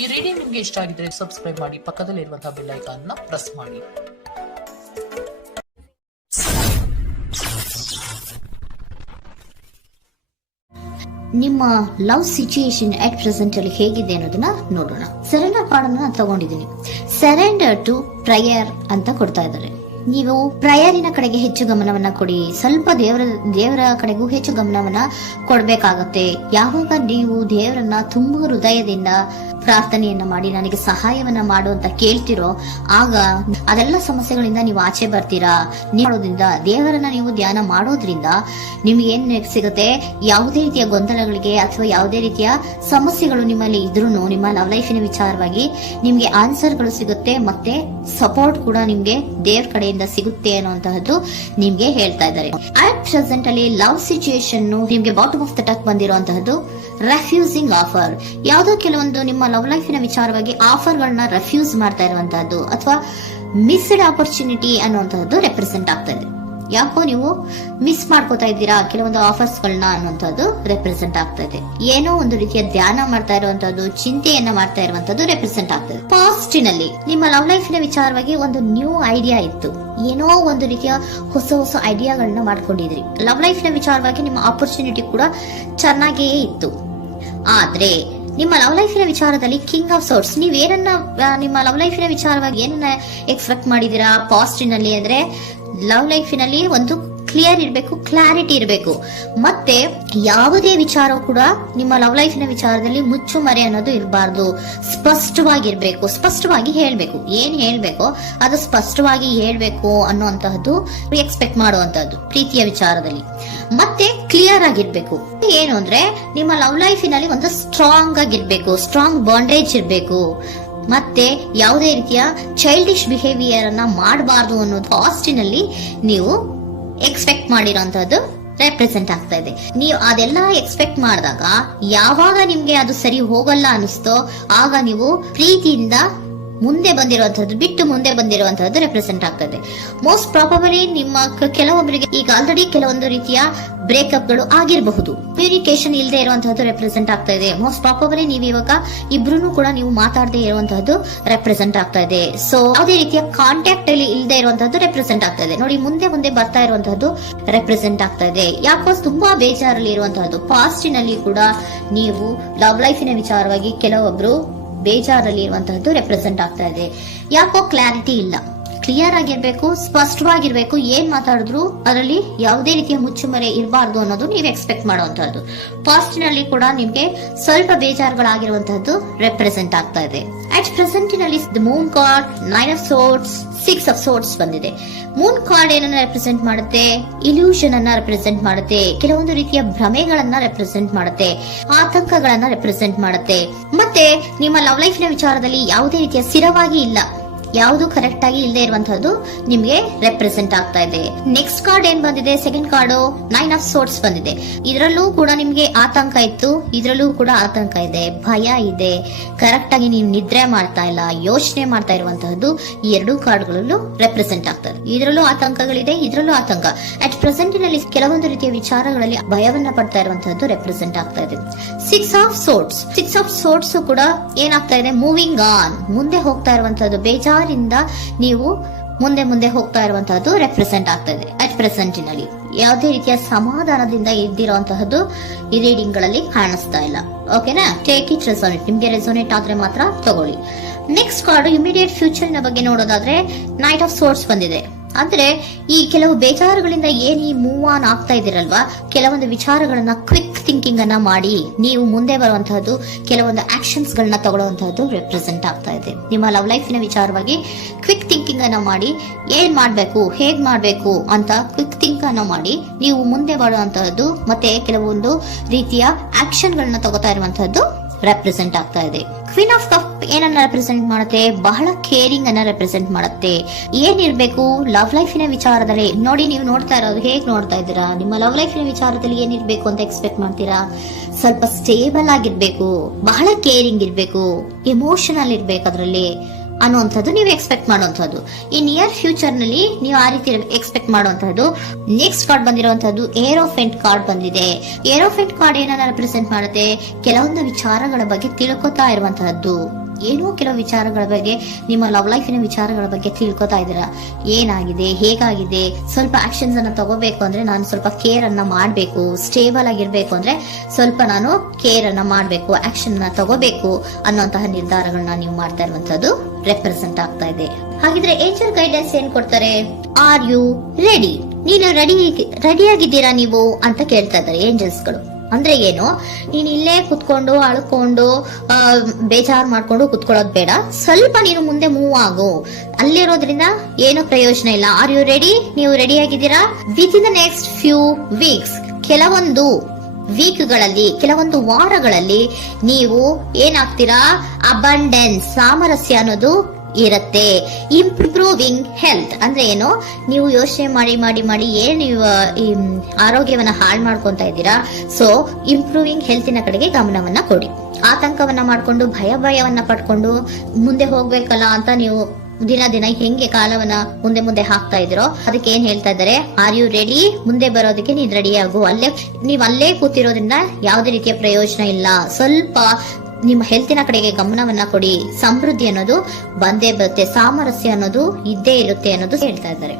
ಈ ರೀಡಿಂಗ್ ನಿಮ್ಗೆ ಇಷ್ಟ ಆಗಿದ್ರೆ ಸಬ್ಸ್ಕ್ರೈಬ್ ಮಾಡಿ, ಪಕ್ಕದಲ್ಲಿರುವಂತಹ ಬೆಲ್ ಐಕಾನ್ ನ ಪ್ರೆಸ್ ಮಾಡಿ. ನಿಮ್ಮ ಲವ್ ಸಿಚುಯೇಷನ್ ಅಟ್ ಪ್ರೆಸೆಂಟ್ ಅಲ್ಲಿ ಹೇಗಿದೆ ಅನ್ನೋದನ್ನ ನೋಡೋಣ. ಸರೆಂಡರ್ ಕಾರ್ಡ್ ಅನ್ನ ತಗೊಂಡಿದ್ದೀನಿ. ಸರೆಂಡರ್ ಟು ಪ್ರಯರ್ ಅಂತ ಕೊಡ್ತಾ ಇದ್ದಾರೆ. ನೀವು ಪ್ರಯರಿನ ಕಡೆಗೆ ಹೆಚ್ಚು ಗಮನವನ್ನ ಕೊಡಿ. ಸ್ವಲ್ಪ ದೇವರ ಕಡೆಗೂ ಹೆಚ್ಚು ಗಮನವನ್ನ ಕೊಡ್ಬೇಕಾಗತ್ತೆ. ಯಾವಾಗ ನೀವು ದೇವರನ್ನ ತುಂಬಾ ಹೃದಯದಿಂದ ಪ್ರಾರ್ಥನೆಯನ್ನ ಮಾಡಿ ನನಗೆ ಸಹಾಯವನ್ನ ಮಾಡು ಅಂತ ಕೇಳ್ತಿರೋ, ಆಗ ಅದೆಲ್ಲ ಸಮಸ್ಯೆಗಳಿಂದ ನೀವು ಆಚೆ ಬರ್ತೀರಾ. ಮಾಡೋದ್ರಿಂದ, ದೇವರನ್ನ ನೀವು ಧ್ಯಾನ ಮಾಡೋದ್ರಿಂದ ನಿಮ್ಗೆ ಏನ್ ಸಿಗುತ್ತೆ, ಯಾವುದೇ ರೀತಿಯ ಗೊಂದಲಗಳಿಗೆ ಅಥವಾ ಯಾವುದೇ ರೀತಿಯ ಸಮಸ್ಯೆಗಳು ನಿಮ್ಮಲ್ಲಿ ಇದ್ರೂ ನಿಮ್ಮ ಲವ್ ಲೈಫಿನ ವಿಚಾರವಾಗಿ ನಿಮ್ಗೆ ಆನ್ಸರ್ಗಳು ಸಿಗುತ್ತೆ, ಮತ್ತೆ ಸಪೋರ್ಟ್ ಕೂಡ ನಿಮ್ಗೆ ದೇವ್ರ ಕಡೆಯಿಂದ ಸಿಗುತ್ತೆ ಅನ್ನುವಂತಹದ್ದು ನಿಮ್ಗೆ ಹೇಳ್ತಾ ಇದ್ದಾರೆ. ಅಟ್ ಪ್ರೆಸೆಂಟ್ ಅಲ್ಲಿ ಲವ್ ಸಿಚುಯೇಷನ್ ನಿಮ್ಗೆ ಬಾಟಮ್ ಆಫ್ ದ ಟಕ್ ಬಂದಿರುವಂತಹದ್ದು ರೆಫ್ಯೂಸಿಂಗ್ ಆಫರ್. ಯಾವುದೋ ಕೆಲವೊಂದು ನಿಮ್ಮ ಲವ್ ಲೈಫಿನ ವಿಚಾರವಾಗಿ ಆಫರ್ ಗಳನ್ನ ರೆಫ್ಯೂಸ್ ಮಾಡ್ತಾ ಇರುವಂತಹದ್ದು ಅಥವಾ ಮಿಸ್ಡ್ ಆಪರ್ಚುನಿಟಿ ಅನ್ನುವಂತಹದ್ದು ರೆಪ್ರೆಸೆಂಟ್ ಆಗ್ತಾ ಇದೆ. ಯಾಕೋ ನೀವು ಮಿಸ್ ಮಾಡ್ಕೋತಾ ಇದ್ದೀರಾ ಕೆಲವೊಂದು ಆಫರ್ಸ್ ಗಳನ್ನ ಅನ್ನುವಂಥದ್ದು ರೆಪ್ರೆಸೆಂಟ್ ಆಗ್ತಾ ಇದೆ. ಏನೋ ಒಂದು ರೀತಿಯ ಧ್ಯಾನ ಮಾಡ್ತಾ ಇರುವಂತದ್ದು, ಚಿಂತೆಯನ್ನ ಮಾಡ್ತಾ ಇರುವಂತದ್ದು ರೆಪ್ರೆಸೆಂಟ್ ಆಗ್ತಾ ಇದೆ. ಪಾಸ್ಟಿನಲ್ಲಿ ನಿಮ್ಮ ಲವ್ ಲೈಫಿನ ವಿಚಾರವಾಗಿ ಒಂದು ನ್ಯೂ ಐಡಿಯಾ ಇತ್ತು, ಏನೋ ಒಂದು ರೀತಿಯ ಹೊಸ ಹೊಸ ಐಡಿಯಾಗಳನ್ನ ಮಾಡ್ಕೊಂಡಿದ್ರಿ. ಲವ್ ಲೈಫಿನ ವಿಚಾರವಾಗಿ ನಿಮ್ಮ ಆಪರ್ಚುನಿಟಿ ಕೂಡ ಚೆನ್ನಾಗಿಯೇ ಇತ್ತು. ಆದ್ರೆ ನಿಮ್ಮ ಲವ್ ಲೈಫಿನ ವಿಚಾರದಲ್ಲಿ ಕಿಂಗ್ ಆಫ್ ಸೋರ್ಟ್ಸ್, ನೀವೇನನ್ನ ನಿಮ್ಮ ಲವ್ ಲೈಫಿನ ವಿಚಾರವಾಗಿ ಏನನ್ನ ಎಕ್ಸ್ಪೆಕ್ಟ್ ಮಾಡಿದೀರಾ ಪಾಸ್ಟಿನಲ್ಲಿ ಅಂದ್ರೆ, ಲವ್ ಲೈಫಿನಲ್ಲಿ ಒಂದು ಕ್ಲಿಯರ್ ಇರಬೇಕು, ಕ್ಲಾರಿಟಿ ಇರಬೇಕು, ಮತ್ತೆ ಯಾವುದೇ ವಿಚಾರ ಕೂಡ ನಿಮ್ಮ ಲವ್ ಲೈಫಿನ ವಿಚಾರದಲ್ಲಿ ಮುಚ್ಚುಮರೆ ಅನ್ನೋದು ಇರಬಾರ್ದು. ಸ್ಪಷ್ಟವಾಗಿರ್ಬೇಕು, ಸ್ಪಷ್ಟವಾಗಿ ಹೇಳ್ಬೇಕು. ಏನ್ ಹೇಳ್ಬೇಕೋ ಅದು ಸ್ಪಷ್ಟವಾಗಿ ಹೇಳ್ಬೇಕು ಅನ್ನುವಂತಹದ್ದು ಎಕ್ಸ್ಪೆಕ್ಟ್ ಮಾಡುವಂತಹದ್ದು ಪ್ರೀತಿಯ ವಿಚಾರದಲ್ಲಿ. ಮತ್ತೆ ಕ್ಲಿಯರ್ ಆಗಿರ್ಬೇಕು. ಏನು ಅಂದ್ರೆ ನಿಮ್ಮ ಲವ್ ಲೈಫಿನಲ್ಲಿ ಒಂದು ಸ್ಟ್ರಾಂಗ್ ಆಗಿರ್ಬೇಕು, ಸ್ಟ್ರಾಂಗ್ ಬಾಂಡೇಜ್ ಇರಬೇಕು. ಮತ್ತೆ ಯಾವುದೇ ರೀತಿಯ ಚೈಲ್ಡಿಶ್ ಬಿಹೇವಿಯರ್ ಅನ್ನ ಮಾಡಬಾರ್ದು ಅನ್ನೋದು ಪಾಸ್ಟಿನಲ್ಲಿ ನೀವು ಎಕ್ಸ್ಪೆಕ್ಟ್ ಮಾಡಿರೋಂಥದ್ದು ರೆಪ್ರೆಸೆಂಟ್ ಆಗ್ತಾ ಇದೆ. ನೀವು ಅದೆಲ್ಲ ಎಕ್ಸ್ಪೆಕ್ಟ್ ಮಾಡಿದಾಗ ಯಾವಾಗ ನಿಮ್ಗೆ ಅದು ಸರಿ ಹೋಗಲ್ಲ ಅನಿಸ್ತೋ ಆಗ ನೀವು ಪ್ರೀತಿಯಿಂದ ಮುಂದೆ ಬಂದಿರುವಂತಹದ್ದು ಬಿಟ್ಟು ಮುಂದೆ ಬಂದಿರುವಂತಹದ್ದು ರೆಪ್ರೆಸೆಂಟ್ ಆಗ್ತಾ ಇದೆ. ಮೋಸ್ಟ್ ಪ್ರಾಬಬಲಿ ನಿಮ್ಮ ಕೆಲವೊಬ್ಬರಿಗೆ ಈಗ ಆಲ್ರೆಡಿ ಕೆಲವೊಂದು ರೀತಿಯ ಬ್ರೇಕಪ್ ಗಳು ಆಗಿರಬಹುದು. ಕಮ್ಯುನಿಕೇಶನ್ ಇಲ್ಲದೆ ಇರುವಂತಹದ್ದು ರೆಪ್ರೆಸೆಂಟ್ ಆಗ್ತಾ ಇದೆ. ಮೋಸ್ಟ್ ಪ್ರಾಬಬಲಿ ನೀವು ಇವಾಗ ಇಬ್ರು ಕೂಡ ನೀವು ಮಾತಾಡದೆ ಇರುವಂತಹದ್ದು ರೆಪ್ರೆಸೆಂಟ್ ಆಗ್ತಾ ಇದೆ. ಸೊ ಯಾವುದೇ ರೀತಿಯ ಕಾಂಟ್ಯಾಕ್ಟ್ ಅಲ್ಲಿ ಇಲ್ಲದೆ ಇರುವಂತಹದ್ದು ರೆಪ್ರೆಸೆಂಟ್ ಆಗ್ತಾ ಇದೆ. ನೋಡಿ, ಮುಂದೆ ಮುಂದೆ ಬರ್ತಾ ಇರುವಂತಹದ್ದು ರೆಪ್ರೆಸೆಂಟ್ ಆಗ್ತಾ ಇದೆ. ಯಾಕೋ ತುಂಬಾ ಬೇಜಾರಲ್ಲಿ ಇರುವಂತಹದ್ದು. ಪಾಸ್ಟಿನಲ್ಲಿ ಕೂಡ ನೀವು ಲವ್ ಲೈಫಿನ ವಿಚಾರವಾಗಿ ಕೆಲವೊಬ್ರು ಬೇಜಾರಲ್ಲಿ ಇರುವಂತಹದ್ದು ರೆಪ್ರೆಸೆಂಟ್ ಆಗ್ತಾ ಇದೆ. ಯಾಕೋ ಕ್ಲಾರಿಟಿ ಇಲ್ಲ, ಕ್ಲಿಯರ್ ಆಗಿರ್ಬೇಕು, ಸ್ಪಷ್ಟವಾಗಿರ್ಬೇಕು. ಏನ್ ಮಾತಾಡಿದ್ರು ಅದರಲ್ಲಿ ಯಾವುದೇ ರೀತಿಯ ಮುಚ್ಚುಮರೆ ಇರಬಾರ್ದು ಅನ್ನೋದು ನೀವು ಎಕ್ಸ್ಪೆಕ್ಟ್ ಮಾಡುವಂತಹದ್ದು. ಪಾಸ್ಟಿನಲ್ಲಿ ಕೂಡ ನಿಮ್ಗೆ ಸ್ವಲ್ಪ ಬೇಜಾರುಗಳಾಗಿರುವಂತಹದ್ದು ರೆಪ್ರೆಸೆಂಟ್ ಆಗ್ತಾ ಇದೆ. ಅಟ್ ಪ್ರೆಸೆಂಟಿನಲ್ಲಿ moon card, 9 of swords, 6 of swords ಬಂದಿದೆ. ಮೂನ್ ಕಾರ್ಡ್ ಏನನ್ನ ರೆಪ್ರೆಸೆಂಟ್ ಮಾಡುತ್ತೆ? ಇಲ್ಯೂಷನ್ ಅನ್ನ ರೆಪ್ರೆಸೆಂಟ್ ಮಾಡುತ್ತೆ. ಕೆಲವೊಂದು ರೀತಿಯ ಭ್ರಮೆಗಳನ್ನ ರೆಪ್ರೆಸೆಂಟ್ ಮಾಡುತ್ತೆ, ಆತಂಕಗಳನ್ನ ರೆಪ್ರೆಸೆಂಟ್ ಮಾಡುತ್ತೆ. ಮತ್ತೆ ನಿಮ್ಮ ಲವ್ ಲೈಫಿನ ವಿಚಾರದಲ್ಲಿ ಯಾವುದೇ ರೀತಿಯ ಸ್ಥಿರವಾಗಿ ಇಲ್ಲ, ಯಾವುದು ಕರೆಕ್ಟ್ ಆಗಿ ಇಲ್ಲದೆ ಇರುವಂತಹದ್ದು ನಿಮ್ಗೆ ರೆಪ್ರೆಸೆಂಟ್ ಆಗ್ತಾ ಇದೆ. ನೆಕ್ಸ್ಟ್ ಕಾರ್ಡ್ ಏನ್ ಬಂದಿದೆ? ಸೆಕೆಂಡ್ ಕಾರ್ಡ್ 9 ಆಫ್ ಸೋರ್ಟ್ಸ್ ಬಂದಿದೆ. ಇದರಲ್ಲೂ ಕೂಡ ನಿಮ್ಗೆ ಆತಂಕ ಇತ್ತು, ಇದರಲ್ಲೂ ಕೂಡ ಆತಂಕ ಇದೆ, ಭಯ ಇದೆ, ಕರೆಕ್ಟ್ ಆಗಿ ನೀವು ನಿದ್ರೆ ಮಾಡ್ತಾ ಇಲ್ಲ, ಯೋಚನೆ ಮಾಡ್ತಾ ಇರುವಂತಹದ್ದು ಈ ಎರಡೂ ಕಾರ್ಡ್ಗಳಲ್ಲೂ ರೆಪ್ರೆಸೆಂಟ್ ಆಗ್ತದೆ. ಇದರಲ್ಲೂ ಆತಂಕಗಳಿದೆ, ಇದರಲ್ಲೂ ಆತಂಕ. ಅಟ್ ಪ್ರೆಸೆಂಟಿನಲ್ಲಿ ಕೆಲವೊಂದು ರೀತಿಯ ವಿಚಾರಗಳಲ್ಲಿ ಭಯವನ್ನ ಪಡ್ತಾ ಇರುವಂತಹದ್ದು ರೆಪ್ರೆಸೆಂಟ್ ಆಗ್ತಾ ಇದೆ. 6 ಆಫ್ ಸೋರ್ಟ್ಸ್, 6 ಆಫ್ ಸೋರ್ಟ್ಸ್ ಕೂಡ ಏನಾಗ್ತಾ ಇದೆ? ಮೂವಿಂಗ್ ಆನ್, ಮುಂದೆ ಹೋಗ್ತಾ ಇರುವಂತಹದ್ದು. ಬೇಜಾರಿಂದ ನೀವು ಮುಂದೆ ಮುಂದೆ ಹೋಗ್ತಾ ಇರುವಂತಹದ್ದು ರೆಪ್ರೆಸೆಂಟ್ ಆಗ್ತಾ ಇದೆ. ಅಟ್ ಪ್ರೆಸೆಂಟಿನಲ್ಲಿ ಯಾವುದೇ ರೀತಿಯ ಸಮಾಧಾನದಿಂದ ಇದ್ದಿರುವಂತಹದ್ದು ಈ ರೀಡಿಂಗ್ ಗಳಲ್ಲಿ ಕಾಣಿಸ್ತಾ ಇಲ್ಲ. ಓಕೆನಾ? Take it resonate. ನಿಮ್ಗೆ ರೆಸೋನೇಟ್ ಆದ್ರೆ ಮಾತ್ರ ತಗೊಳ್ಳಿ. ನೆಕ್ಸ್ಟ್ ಕಾರ್ಡ್ ಇಮಿಡಿಯೇಟ್ ಫ್ಯೂಚರ್ ನ ಬಗ್ಗೆ ನೋಡೋದಾದ್ರೆ ನೈಟ್ ಆಫ್ ಸೋರ್ಟ್ಸ್ ಬಂದಿದೆ. ಅಂದ್ರೆ ಈ ಕೆಲವು ಬೇಜಾರುಗಳಿಂದ ಏನ್ ಈ ಮೂವ್ ಆನ್ ಆಗ್ತಾ ಇದ್ದೀರಲ್ವಾ, ಕೆಲವೊಂದು ವಿಚಾರಗಳನ್ನ ಕ್ವಿಕ್ ಥಿಂಕಿಂಗ್ ಅನ್ನ ಮಾಡಿ ನೀವು ಮುಂದೆ ಬರುವಂತಹದ್ದು, ಕೆಲವೊಂದು ಆಕ್ಷನ್ಸ್ ಗಳನ್ನ ತಗೊಳ್ಳುವಂತಹದ್ದು ರೆಪ್ರೆಸೆಂಟ್ ಆಗ್ತಾ ಇದೆ. ನಿಮ್ಮ ಲವ್ ಲೈಫಿನ ವಿಚಾರವಾಗಿ ಕ್ವಿಕ್ ಥಿಂಕಿಂಗ್ ಅನ್ನ ಮಾಡಿ ಏನ್ ಮಾಡ್ಬೇಕು, ಹೇಗ್ ಮಾಡ್ಬೇಕು ಅಂತ ಕ್ವಿಕ್ ಥಿಂಕ್ ಅನ್ನ ಮಾಡಿ ನೀವು ಮುಂದೆ ಬರುವಂತಹದ್ದು, ಮತ್ತೆ ಕೆಲವೊಂದು ರೀತಿಯ ಆಕ್ಷನ್ ಗಳನ್ನ ತಗೋತಾ ಇರುವಂತಹದ್ದು ರೆಪ್ರೆಸೆಂಟ್ ಆಗ್ತಾ ಇದೆ. ಕ್ವೀನ್ ಆಫ್ ಕಪ್ ಏನನ್ನ ರೆಪ್ರೆಸೆಂಟ್ ಮಾಡುತ್ತೆ? ಬಹಳ ಕೇರಿಂಗ್ ಅನ್ನ ರೆಪ್ರೆಸೆಂಟ್ ಮಾಡುತ್ತೆ. ಏನಿರ್ಬೇಕು ಲವ್ ಲೈಫಿನ ವಿಚಾರದಲ್ಲಿ? ನೋಡಿ, ನೀವು ನೋಡ್ತಾ ಇರೋದು ಹೇಗ್ ನೋಡ್ತಾ ಇದ್ದೀರಾ? ನಿಮ್ಮ ಲವ್ ಲೈಫಿನ ವಿಚಾರದಲ್ಲಿ ಏನಿರ್ಬೇಕು ಅಂತ ಎಕ್ಸ್ಪೆಕ್ಟ್ ಮಾಡ್ತೀರಾ? ಸ್ವಲ್ಪ ಸ್ಟೇಬಲ್ ಆಗಿರ್ಬೇಕು, ಬಹಳ ಕೇರಿಂಗ್ ಇರ್ಬೇಕು, ಎಮೋಷನಲ್ ಇರ್ಬೇಕು ಅದರಲ್ಲಿ ಅನ್ನುವಂಥದ್ದು ನೀವು ಎಕ್ಸ್ಪೆಕ್ಟ್ ಮಾಡುವಂತಹದ್ದು. ಈ ನಿಯರ್ ಫ್ಯೂಚರ್ ನಲ್ಲಿ ನೀವು ಆ ರೀತಿ ಎಕ್ಸ್ಪೆಕ್ಟ್ ಮಾಡುವಂತಹದ್ದು. ನೆಕ್ಸ್ಟ್ ಕಾರ್ಡ್ ಬಂದಿರುವಂತಹದ್ದು ಏರೋಫೆಂಟ್ ಕಾರ್ಡ್ ಬಂದಿದೆ. ಏರೋಫೆಂಟ್ ಕಾರ್ಡ್ ಏನನ್ನ ರೆಪ್ರೆಸೆಂಟ್ ಮಾಡುತ್ತೆ? ಕೆಲವೊಂದು ವಿಚಾರಗಳ ಬಗ್ಗೆ ತಿಳ್ಕೊತಾ ಇರುವಂತಹದ್ದು, ಏನೋ ಕೆಲವು ವಿಚಾರಗಳ ಬಗ್ಗೆ, ನಿಮ್ಮ ಲವ್ ಲೈಫಿನ ವಿಚಾರಗಳ ಬಗ್ಗೆ ತಿಳ್ಕೊತಾ ಇದ್ದೀರಾ. ಏನಾಗಿದೆ, ಹೇಗಾಗಿದೆ, ಸ್ವಲ್ಪ ಆಕ್ಷನ್ಸ್ ಅನ್ನ ತಗೋಬೇಕು ಅಂದ್ರೆ ನಾನು ಸ್ವಲ್ಪ ಕೇರ್ ಅನ್ನ ಮಾಡಬೇಕು, ಸ್ಟೇಬಲ್ ಆಗಿರ್ಬೇಕು ಅಂದ್ರೆ ಸ್ವಲ್ಪ ನಾನು ಕೇರ್ ಅನ್ನ ಮಾಡಬೇಕು, ಆಕ್ಷನ್ ಅನ್ನ ತಗೋಬೇಕು ಅನ್ನೋಂತಹ ನಿರ್ಧಾರಗಳನ್ನ ನೀವು ಮಾಡ್ತಾ ಇರುವಂತದ್ದು ರೆಪ್ರೆಸೆಂಟ್ ಆಗ್ತಾ ಇದೆ. ಹಾಗಿದ್ರೆ ಏಂಜಲ್ ಗೈಡೆನ್ಸ್ ಏನ್ ಕೊಡ್ತಾರೆ? Are you ready? ನೀನು ರೆಡಿಯಾಗಿದ್ದೀರಾ ನೀವು ಅಂತ ಕೇಳ್ತಾ ಇದ್ದಾರೆ ಏಂಜಲ್ಸ್ ಗಳು. ಅಂದ್ರೆ ಏನು, ನೀನ್ ಇಲ್ಲೇ ಕುತ್ಕೊಂಡು ಅಳ್ಕೊಂಡು ಬೇಜಾರ್ ಮಾಡ್ಕೊಂಡು ಕುತ್ಕೊಳ್ಳೋದು ಬೇಡ, ಸ್ವಲ್ಪ ನೀನು ಮುಂದೆ ಮೂವ್ ಆಗು. ಅಲ್ಲಿರೋದ್ರಿಂದ ಏನು ಪ್ರಯೋಜನ ಇಲ್ಲ. Are you ready? ನೀವು ರೆಡಿ ಆಗಿದ್ದೀರಾ? Within the next few weeks, ಕೆಲವೊಂದು ವೀಕ್ಗಳಲ್ಲಿ, ಕೆಲವೊಂದು ವಾರಗಳಲ್ಲಿ ನೀವು ಏನಾಗ್ತೀರಾ? ಅಬಂಡೆನ್ಸ್, ಸಾಮರಸ್ಯ ಅನ್ನೋದು ಇರುತ್ತೆ. ಇಂಪ್ರೂವಿಂಗ್ ಹೆಲ್ತ್ ಅಂದ್ರೆ ಏನು, ನೀವು ಯೋಚನೆ ಮಾಡಿ ಮಾಡಿ ಮಾಡಿ ಏನ್ ನೀವು ಈ ಆರೋಗ್ಯವನ್ನ ಹಾಳು ಮಾಡ್ಕೊಂತ ಇದ್ದೀರಾ. ಸೊ ಇಂಪ್ರೂವಿಂಗ್ ಹೆಲ್ತಿನ ಕಡೆಗೆ ಗಮನವನ್ನ ಕೊಡಿ. ಆತಂಕವನ್ನ ಮಾಡ್ಕೊಂಡು ಭಯವನ್ನ ಪಡ್ಕೊಂಡು ಮುಂದೆ ಹೋಗ್ಬೇಕಲ್ಲ ಅಂತ ನೀವು ದಿನ ಹೆಂಗೆ ಕಾಲವನ್ನ ಮುಂದೆ ಹಾಕ್ತಾ ಇದ್ರೋ ಅದಕ್ಕೆ ಏನ್ ಹೇಳ್ತಾ ಇದ್ದಾರೆ? Are you ready? ಮುಂದೆ ಬರೋದಕ್ಕೆ ನೀನ್ ರೆಡಿ ಆಗು. ನೀವ್ ಅಲ್ಲೇ ಕೂತಿರೋದ್ರಿಂದ ಯಾವುದೇ ರೀತಿಯ ಪ್ರಯೋಜನ ಇಲ್ಲ. ಸ್ವಲ್ಪ ನಿಮ್ಮ ಹೆಲ್ತಿನ ಕಡೆಗೆ ಗಮನವನ್ನ ಕೊಡಿ. ಸಮೃದ್ಧಿ ಅನ್ನೋದು ಬಂದೇ ಬರುತ್ತೆ, ಸಾಮರಸ್ಯ ಅನ್ನೋದು ಇದ್ದೇ ಇರುತ್ತೆ ಅನ್ನೋದು ಹೇಳ್ತಾ ಇದ್ದಾರೆ.